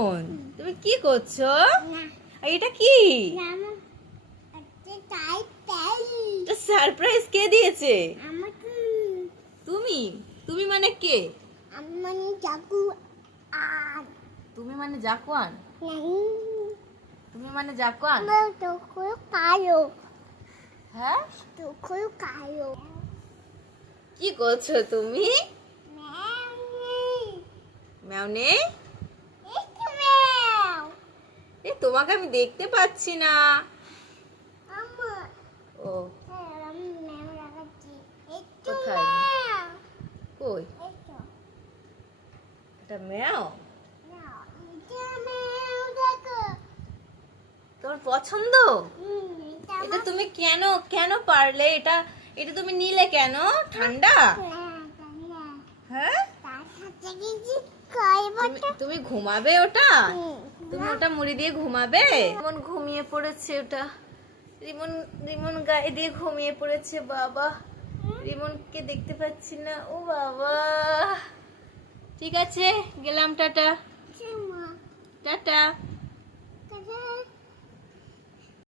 রিমন, তুমি কি করছো? আর এটা কি? সারপ্রাইজ কে দিয়েছে? তুমি তুমি মানে কে? তুমি মানে জাকুয়ান? তুমি মানে জাকুয়ান? হ্যাঁ, কি করছো তুমি? ম্যাও নেই? এ তোমাকে আমি দেখতে পাচ্ছি না। ও কোথায়? কই? এটা ম্যাও? তোমার পছন্দ? এটা তুমি কেন কেন পারলে? এটা এটা তুমি নিলে কেন? ঠান্ডা? হ্যাঁ, তুমি ঘুমাবে ওটা? তুমি ওটা মুড়ি দিয়ে ঘুমাবে? রিমন ঘুমিয়ে পড়েছে ওটা। রিমন রিমন গায়ে দিয়ে ঘুমিয়ে পড়েছে। বাবা, রিমনকে দেখতে পাচ্ছি না। ও বাবা, ঠিক আছে, গেলাম। Tata tata.